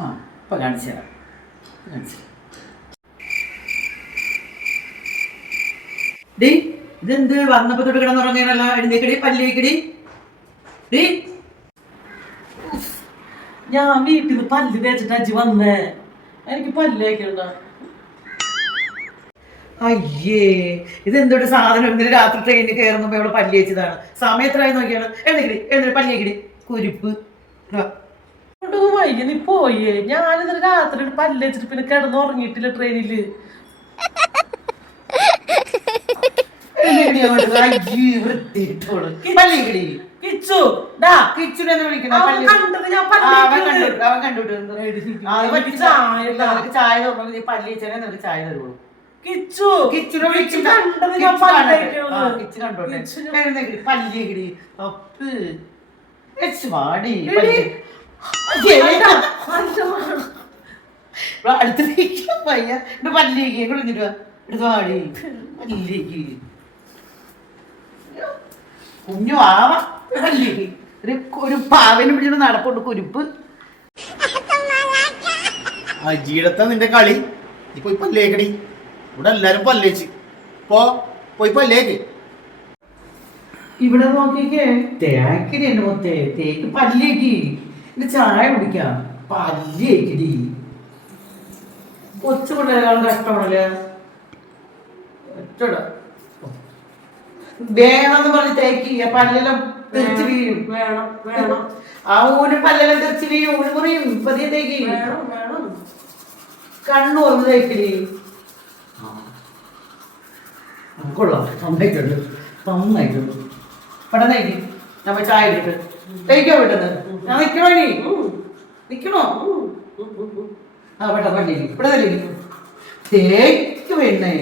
ആ ഇപ്പൊ കാണിച്ചു തരാം. ഡി ഇതെന്ത് വന്നപ്പോ തൊട്ട് കിടന്നുറങ്ങിയാണല്ലോ. എഴുന്നേക്കടി, പല്ല് തേക്കടി. ഡി ഞാൻ വീട്ടിൽ നിന്ന് പല്ല് തേച്ചിട്ട് അജി വന്നേ. എനിക്ക് പല്ല് തേക്കണ്ട. അയ്യേ ഇതെന്തോട്ട് സാധനം. ഇന്നലെ രാത്രി ട്രെയിനിൽ കയറുമ്പോ ഇവിടെ പല്ല് തേച്ചതാണ്. സമയം എത്രയായി നോക്കിയാണ്. എഴുന്നേക്കടി പല്ല് തേക്കടി. കുരിപ്പ് വൈകി നീ പോയേ. ഞാനിന്നലെ രാത്രി പല്ല് തേച്ചിട്ട് പിന്നെ കിടന്ന് ഉറങ്ങിയിട്ടില്ല ട്രെയിനില്. ചായ ചായ തരുള്ളൂ. അടുത്തേക്ക് പയ്യ പല്ലേക്ക് കുളിഞ്ഞിട്ട് എടുത്ത് വാടി പല്ലേക്ക്. കുഞ്ഞു ആവ പല്ലേക്ക് ഒരു പാവനെ പിടിച്ചിട്ട് നടപ്പുണ്ട് കുരിപ്പ്. അജിയിടത്ത നിന്റെ കളി. നീ പോയി പല്ലേക്കടി. ഇവിടെ എല്ലാരും പല്ലേച്ച് പോയി പല്ലേക്ക്. ഇവിടെ നോക്കിക്കേ തേക്കടി. എന്റെ മൊത്തേ തേക്ക് പല്ലേക്ക്. എന്റെ ചായ കുടിക്കാം. പല്ലേക്കടി. കൊച്ചു പിള്ളേരാളും കഷ്ടമാണല്ലേ. വേണമെന്ന് പറഞ്ഞ് തേക്കിയ പല്ലെല്ലാം തെറിച്ച് വീഴും. വേണം വേണം. ആ ഊന് പല്ലെല്ലാം തെറിച്ച് വീഴും. ഊന് മുറിയും. പതിയെ തേക്കി. കണ്ണൂർന്ന് തേക്കടി. കൊള്ളാം. നന്നായിട്ടുണ്ട്. പെട്ടെന്നേക്ക്. നമ്മ ചായ ഇട്ടിട്ട് തേക്കോ പെട്ടെന്ന്. ഞാൻ നിക്കണോ ഇനി? നിക്കണോ? ആ പെട്ടെന്ന് ഇവിടെ തേക്ക് വേണേ.